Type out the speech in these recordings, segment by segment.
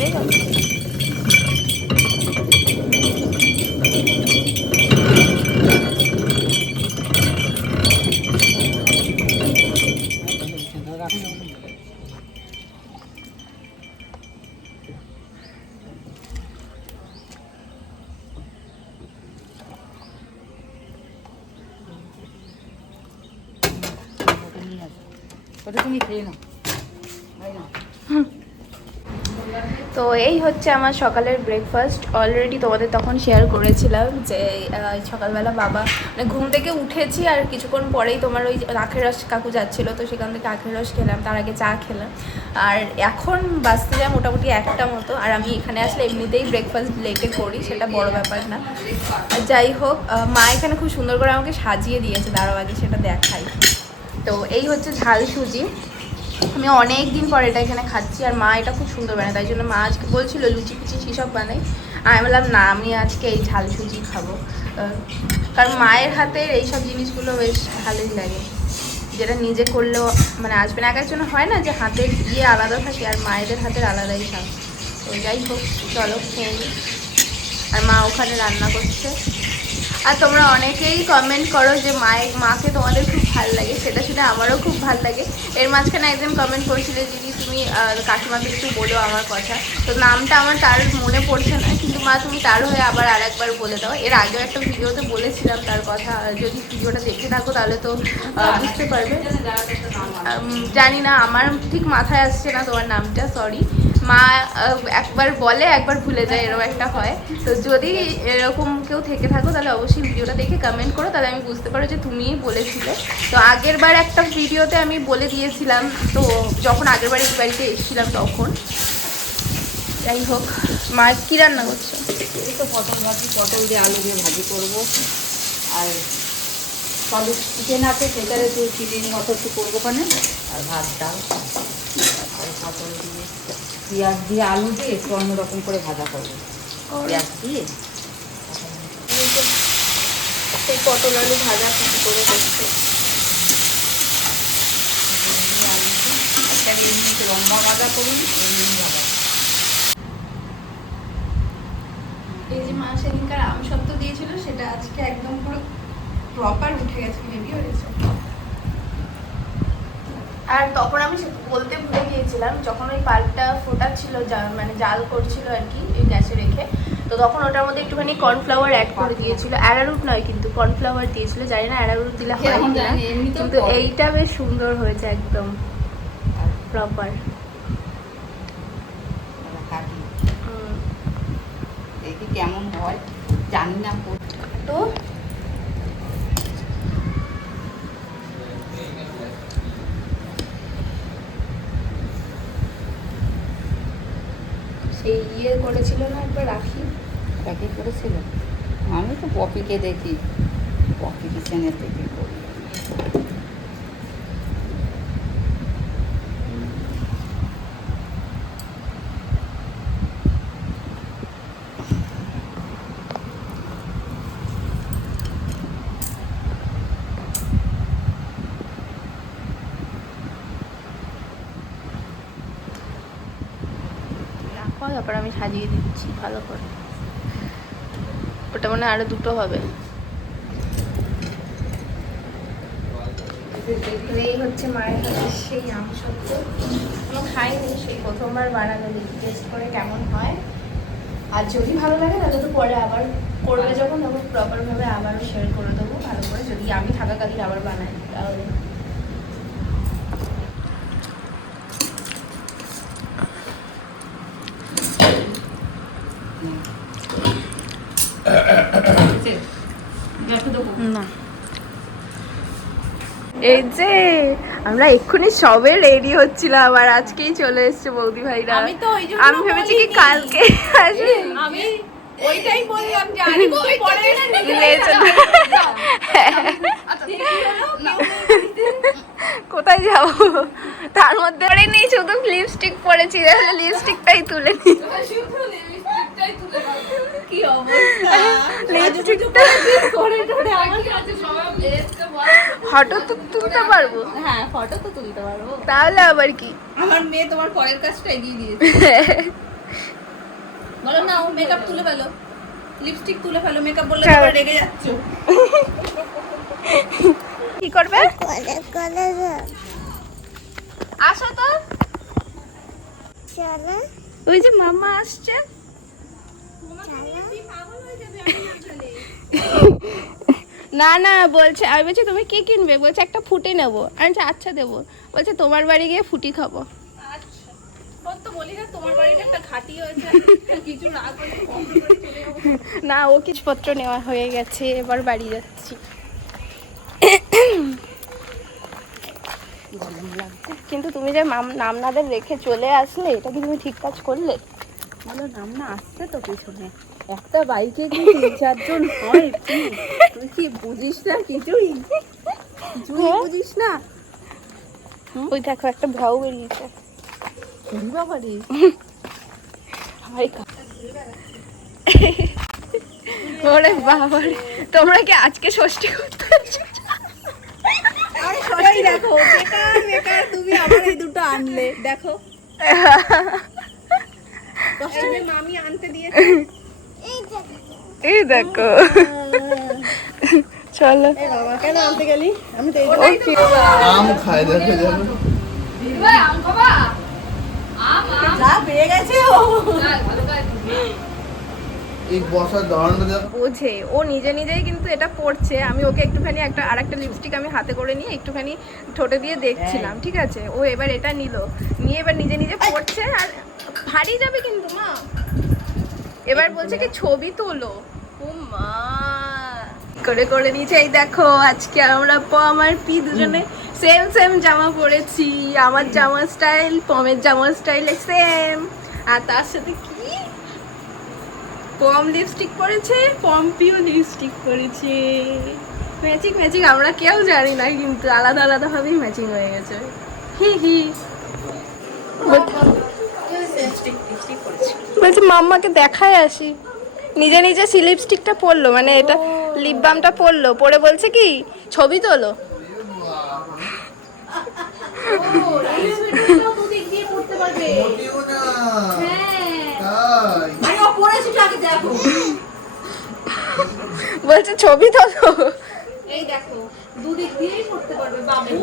হয়ে গেল। ওটা তুমি খেয়ে নাও। তো এই হচ্ছে আমার সকালের ব্রেকফাস্ট। অলরেডি তোমাদের তখন শেয়ার করেছিলাম যে সকালবেলা বাবা মানে ঘুম থেকে উঠেছি আর কিছুক্ষণ পরেই তোমার ওই আখের রস কাকু যাচ্ছিলো, তো সেখান থেকে আখের রস খেলাম, তার আগে চা খেলাম। আর এখন বাজতে যায় মোটামুটি 1টা মতো। আর আমি এখানে আসলে এমনিতেই ব্রেকফাস্ট লেটে করি, সেটা বড় ব্যাপার না। যাই হোক, মা এখানে খুব সুন্দর করে আমাকে সাজিয়ে দিয়েছে, দাঁড়াও আগে সেটা দেখাই। তো এই হচ্ছে ঝাল সুজি। আমি অনেক দিন পর এটা এখানে খাচ্ছি, আর মা এটা খুব সুন্দর বানায়, তাই জন্য মা আজকে বলছিল লুচি ফুচি সেসব বানাই। আর আমি বললাম না, আমি আজকে এই ঝাল সুজি খাবো, কারণ মায়ের হাতের এইসব জিনিসগুলো বেশ ভালোই লাগে, যেটা নিজে করলেও মানে আসবে না। এক একজন হয় না যে হাতের ইয়ে আলাদা থাকে, আর মায়েদের হাতের আলাদাই স্বাদ। তো যাই হোক, চলো খেয়ে নিই। আর মা ওখানে রান্না করছে। আর তোমরা অনেকেই কমেন্ট করো যে মাকে তোমাদের খুব ভালো লাগে, সেটা শুনে আমারও খুব ভালো লাগে। এর মাঝখানে একজন কমেন্ট করছিলে দিদি তুমি কাকিমাকে একটু বলো আমার কথা, তো নামটা আমার তার মনে পড়ছে না, কিন্তু মা তুমি তার হয়ে আবার আরেকবার বলে দাও। এর আগেও একটা ভিডিওতে বলেছিলাম তার কথা, যদি ভিডিওটা দেখে থাকো তাহলে তো বুঝতে পারবে। জানি না, আমার ঠিক মাথায় আসছে না তোমার নামটা, সরি। মা একবার বলে একবার ভুলে যায়, এরকম একটা হয়। তো যদি এরকম কেউ থেকে থাকো তাহলে অবশ্যই ভিডিওটা দেখে কমেন্ট করো, তাহলে আমি বুঝতে পারো যে তুমিই বলেছিলে। তো আগের বার একটা ভিডিওতে আমি বলে দিয়েছিলাম, তো যখন আগের বার এই বাড়িতে এসেছিলাম তখন। যাই হোক, মা কী রান্না করছো? এই তো পটল ভাজি, পটল দিয়ে আলু দিয়ে ভাজি করবো। আর সলিড চিকেন আছে, সেটারে একটু চিলি মতো একটু করবো ওখানে। আর ভাত ডাল, তারপরে পটল দিয়ে পেঁয়াজ দিয়ে আলু দিয়ে একটু অন্যরকম করে ভাজা করবো, পেঁয়াজ দিয়ে। সেই পটল আলু ভাজা কী করে করছো? একটা এমনি লম্বা ভাজা করি, এমনি ভাজা। এই যে মা সেদিনকার আমসত্ব দিয়েছিল, সেটা আজকে একদম পুরো প্রপার উঠে গেছে, হেভি হয়েছে। আর তখন আমি বলতে ভুলে গিয়েছিলাম, যখন ওই পাল্পটা ফোটাচ্ছিল, মানে জাল করছিল আর কি এই গ্যাসে রেখে, তো তখন ওটার মধ্যে একটুখানি কর্নফ্লাওয়ার অ্যাড করে দিয়েছিল। অ্যারারুট নয় কিন্তু কর্নফ্লাওয়ার দিয়েছিল, জানি না অ্যারারুট দিলে হয় কিনা, কিন্তু এইটা বেশ সুন্দর হয়েছে, একদম প্রপার। দেখি কেমন হয়, জানি না। তো সেই ইয়ে করেছিল না একবার রাখি, তাকে করেছিল। আমি তো পপিকে দেখি, পপি কিচেনের থেকে করি। তারপর আমি সাজিয়ে দিচ্ছি ভালো করে। ওটা মানে আরো দুটো হবে। এই হচ্ছে মায়ের হাতে সেই আমসত্ব, আমি খাইনি, সেই প্রথমবার বানানো, দেখি টেস্ট করে কেমন হয়। আর যদি ভালো লাগে তাহলে তো পরে আবার করবে, যখন তখন প্রপারভাবে আবারও শেয়ার করে দেবো ভালো করে, যদি আমি থাকাকালীন আবার বানাই তাহলে। না, এই যে আমরা এক্ষুনি সবে রেডি হচ্ছিলাম, আবার আজকেই চলে এসছে বৌদি ভাইরা। আমি ভেবেছি কি কালকে আসবে, আমি ওইটাই বললাম যে আরে পরে কোথায় যাবো, তার মধ্যে পরে নেই, শুধু লিপস্টিক পরেছি, লিপস্টিকটাই তুলে নি। কি অবস্থা, লিপস্টিকটা ফটো তো তুলতে পারবো, হ্যাঁ ফটো তো তুলতে পারবো। তাহলে আবার কি, আমার মেয়ে তোমার পরের কাজটা এগিয়ে দিয়েছে। মেকআপ তুলে ফেলো, লিপস্টিক তুলে ফেলো, মেকআপ বললে চলো। আবার রেগে যাচ্ছ। কি করবে? আসো তো। ওই যে মামা আসছে। না না বলছে, আমি বলছি তুমি কি কিনবে, বলছে একটা ফুটি নেবো। আমি বলছি আচ্ছা দেবো। বলছে তোমার বাড়ি গিয়ে ফুটি খাবো। আচ্ছা, ওর তো বলি না তোমার বাড়িতে একটা ঘাটি হয়েছে, কিছু রাগ হলে ফোন করে চলে যাবো। না ও কিছুপত্র নেওয়া হয়ে গেছে, এবার বাড়ি যাচ্ছি। কিন্তু তুমি যে নামনাদের রেখে চলে আসলে, এটা কি তুমি ঠিক কাজ করলে? বলো নাম না আসছে তো পিছনে, একটা বাইকে কি 3-4 জন হয়? তুই কি বুঝিস না কিছুই? কিছুই হ্যাঁ। বুঝিস না? ওই দেখো একটা ভাও বেরিয়েছে। বাবারে, হাই ওরে বাবারে, তোমরা কি আজকে ষষ্ঠী করতে এসেছো? এই দেখো, বেকার বেকার তুমি আবার এই দুটো আনলে, দেখো কষ্ট করে মামি আনতে দিয়েছে। এই দেখো, চলো। এই বাবা, কেন আনতে গেলি? আমি তো আম খায় দেখো যাবে যা পেয়ে গেছে ও। এই বসার ধরনটা দেখো। বোঝে ও নিজে নিজেই কিন্তু এটা পড়ছে। আমি ওকে একটুখানি আরেকটা লিপস্টিক আমি হাতে করে নিয়ে একটুখানি ঠোঁটে দিয়ে দেখছিলাম, ঠিক আছে? ও এবার এটা নিয়ে এবার নিজে নিজে পড়ছে। আর ভারী যাবে কিন্তু মা। এবার বলছে কি ছবি তোলো। ও মা করে নিয়েছে। এই দেখো আজকে আমরা আমার পি দুজনে সেম সেম জামা পরেছি। আমার জামা স্টাইল, পমের জামা স্টাইল সেম। আর তার সাথে কি পম লিপস্টিক পরেছে, পম্পিও লিপস্টিক পরেছে। ম্যাচিং আমরা কেউ জানি না, কিন্তু আলাদা আলাদা ভাবেই ম্যাচিং হয়ে গেছে। হি হি বলছি মাম্মাকে দেখায় আসি। নিজে নিজে সি লিপস্টিকটা পরলো, মানে এটা লিপ বামটা পরলো, পরে বলছে কি ছবি তোলো। দুদিক দিয়ে পড়তে পারবে। মোটেও না। হ্যাঁ, তাই আরে ও পড়েছে আগে দেখো। বলছে ছবি তোলো। এই দেখো, দুদিক দিয়েই পড়তে পারবে বাবু।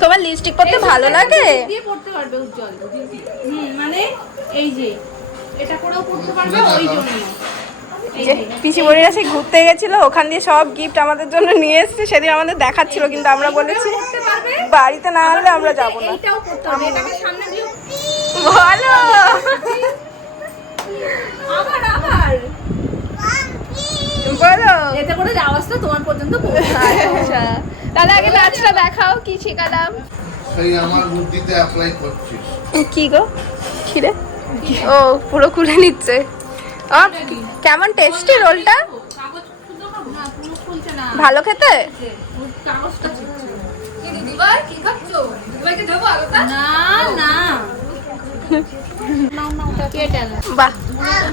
তোমার লিপস্টিক পরতে ভালো লাগে? দুদিক দিয়ে পড়তে পারবে উজ্জ্বল। মানে এই যে এটা করেও পড়তে পারবে, ওই জন্য এই যে যে পিসিমণিরা সেই ঘুরতে গেছিল, ওখান দিয়ে সব গিফট আমাদের জন্য নিয়ে এসেছে। সেদিন আমাদের দেখাচ্ছিল, কিন্তু আমরা বলেছি পড়তে পারবে। বাড়িতে না আনলে আমরা যাবো না। এইটাও পড়তে হবে, এটাকে সামনে দিয়ে ভালো আবার বলো। এতে করে আওয়াজটা তোমার পর্যন্ত পৌঁছে। আচ্ছা তাহলে আগে নাচটা দেখাও, কি শেখালাম। সেই আমার বুদ্ধিতে অ্যাপ্লাই করছিস। কি গো খিরে, ও পুরো খুলে নিচ্ছে। কেমন টেস্টি রোলটা? কাগজ সুন্দর করবো না, পুরো খুলছে না। ভালো খেতে? কাগজটা ছিঁড়ছে। কি দিদিভাই কি খাচ্ছো? দিদিভাইকে দেবো আলাদা? না না বাহ,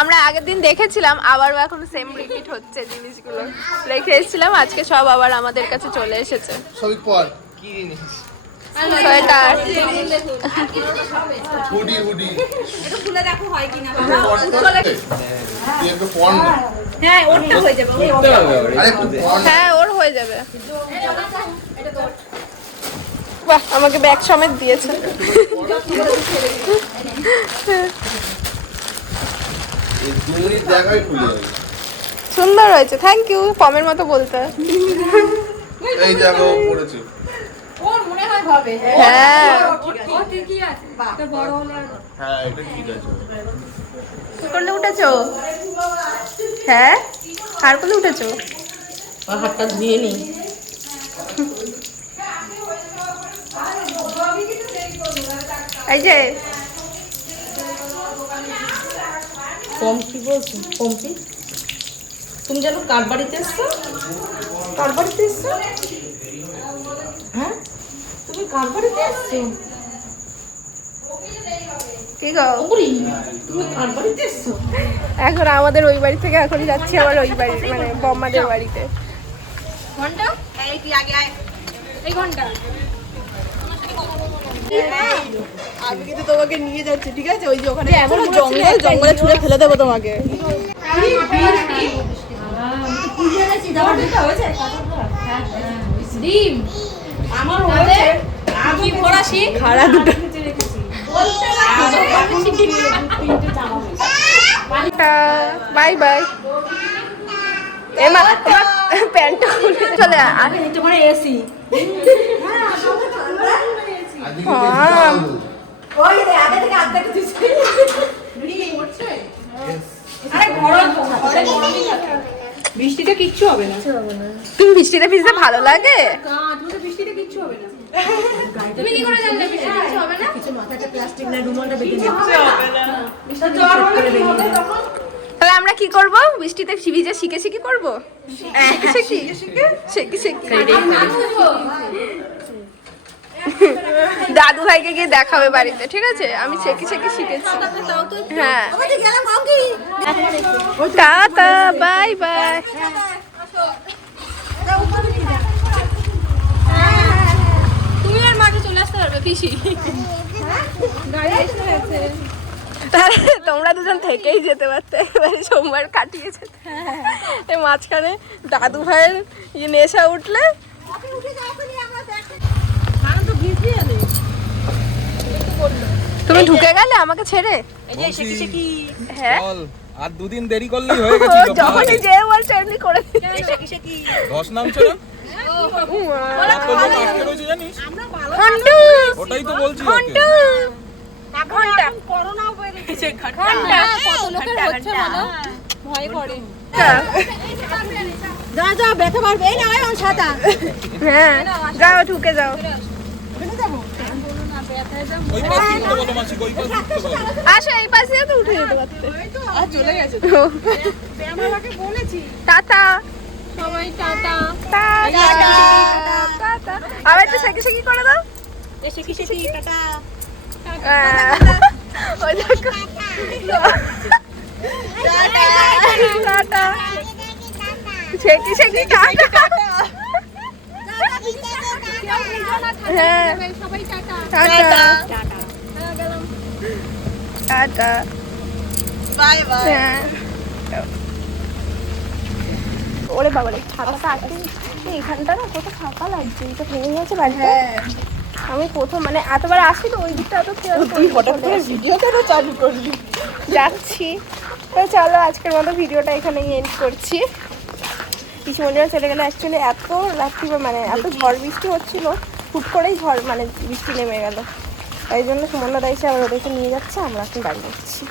আমরা আগের দিন দেখেছিলাম, আবারও এখন সেম রিপিট হচ্ছে জিনিসগুলো। রেখে এসেছিলাম, আজকে সব আবার আমাদের কাছে চলে এসেছে। সবই পর কি জিনিস? সোয়েটার, হুডি এটা খুলে দেখো হয় কিনা। তুই একটু পর না। হ্যাঁ ওরটা হয়ে যাবে। আরে একটু পর না। হ্যাঁ ওর হয়ে যাবে। বাহ, আমাকে ব্যাগ সমেত দিয়েছে। এই 2 মিনিট দেখাই খুলে যাবে। সুন্দর হয়েছে, থ্যাংক ইউ। পমের মতো বলতে। এই দেখো পড়েছে। ওর মনে হয় হবে। হ্যাঁ ও ঠিকই আছে। তো বড় হলে আর হ্যাঁ এটা ঠিক আছে। কোনটা উঠেছো? হ্যাঁ আর কোনটা উঠেছো? হাতটা ধুয়ে নি। এই যে পম্পি বলছো? পম্পি তুমি যেন কার বাড়িতে এসছো? কার বাড়িতে এসছো? হ্যাঁ তুমি কার বাড়িতে এসছো? কি গো, ওরে, তুমি কার বাড়িতে এসছো? এখন আমাদের ওই বাড়ি থেকে এখন যাচ্ছি আবার ওই বাড়ি, মানে বম্মাদের বাড়িতে। ঘন্টা এই কি আগে আয় এই ঘন্টা আমি কিন্তু তোমাকে নিয়ে যাচ্ছি, ঠিক আছে? ওই যে ওখানে এমন জঙ্গলে ছুঁড়ে ফেলে দেবো তোমাকে। ডিম আমার হয়েছে আমি ফরাসি খাড়া দুটো বাই বাই। এমা তোমার প্যান্টটা খুলে চলে আর এটা মানে এসি ওই রে আগে থেকে আধা কিছু আরে গরম বৃষ্টিতে কিচ্ছু হবে না তুমি বৃষ্টিতে ভিজতে ভালো লাগে? তুমি তো বৃষ্টিতে কিচ্ছু হবে না তুমি কি করে জানলে বৃষ্টিতে কিচ্ছু হবে না? কিছু মাথাটা প্লাস্টিক না রুমালটা বেঁধে নে জ্বর হলে কি হবে তখন? তাহলে আমরা কি করব? বৃষ্টিতে ভিজে শিখে শিখে করব? শিখে দাদু ভাইকে গিয়ে দেখাবে বাড়িতে, ঠিক আছে? আমি শেখে শিখেছি। হ্যাঁ টাটা বাই বাই। তুমি আর মাঠে চলে আসতে পারবে পিসি তাহলে তোমরা দুজন থেকেই যেতে পারতে, এবারে সোমবার কাটিয়ে যেতে। এই মাঝখানে দাদু ভাইয়ের নেশা উঠলে তুমি ঢুকে গেলে আমাকে ছেড়ে। হ্যাঁ চল, আর দুদিন দেরি করলেই হয়ে গেছিল। যখনই যে বলছে এমনি করে ধস নামছে না? কত লোক আটকে রয়েছে জানিস? ঘন্টু ওটাই তো বলছি ওকে। ঘন্টু ঘন্টা কত লোকের হচ্ছে বলো ভয় করে যা যা ব্যথা পারবে। এই না আমার ছাতা। হ্যাঁ যাও ঢুকে যাও। ওই পাশ উঠতে বলো মাসি, ওই পাশ উঠতে বলো। আসো এই পাশে তো উঠে যেতে পারতে। আর চলে গেছে। আমাকে বলেছি। টাটা সবাই টাটা টাটা। আবার একটু শেখি করে দাও। এসে কি সেটি টাটা। ওই দেখো টাটা শেখি টাটা। হ্যাঁ সবাই tata tata tata bye bye. হ্যাঁ ওরে বাবা রে ছাতাটা আটকে এখানটা না কত ফাঁকা লাগছে, এটা ভেঙে গেছে বাড়িটা। আমি প্রথম মানে এতবার আসি তো ওই দিকটা তো তুই হঠাৎ করে ভিডিও কেন চালু করলি? যাচ্ছি। তো চলো আজকের মতো ভিডিওটা এখানেই এন্ড করছি। পিসিমণিরা চলে গেলে অ্যাকচুয়ালি এত রাত্রি মানে এত ঝড় বৃষ্টি হচ্ছিল, হুট করেই ঝড় মানে বৃষ্টি নেমে গেল। তাই জন্য সুমনদা এসে আবার ওদেরকে নিয়ে যাচ্ছে, আমরা এখন বাড়ি যাচ্ছি।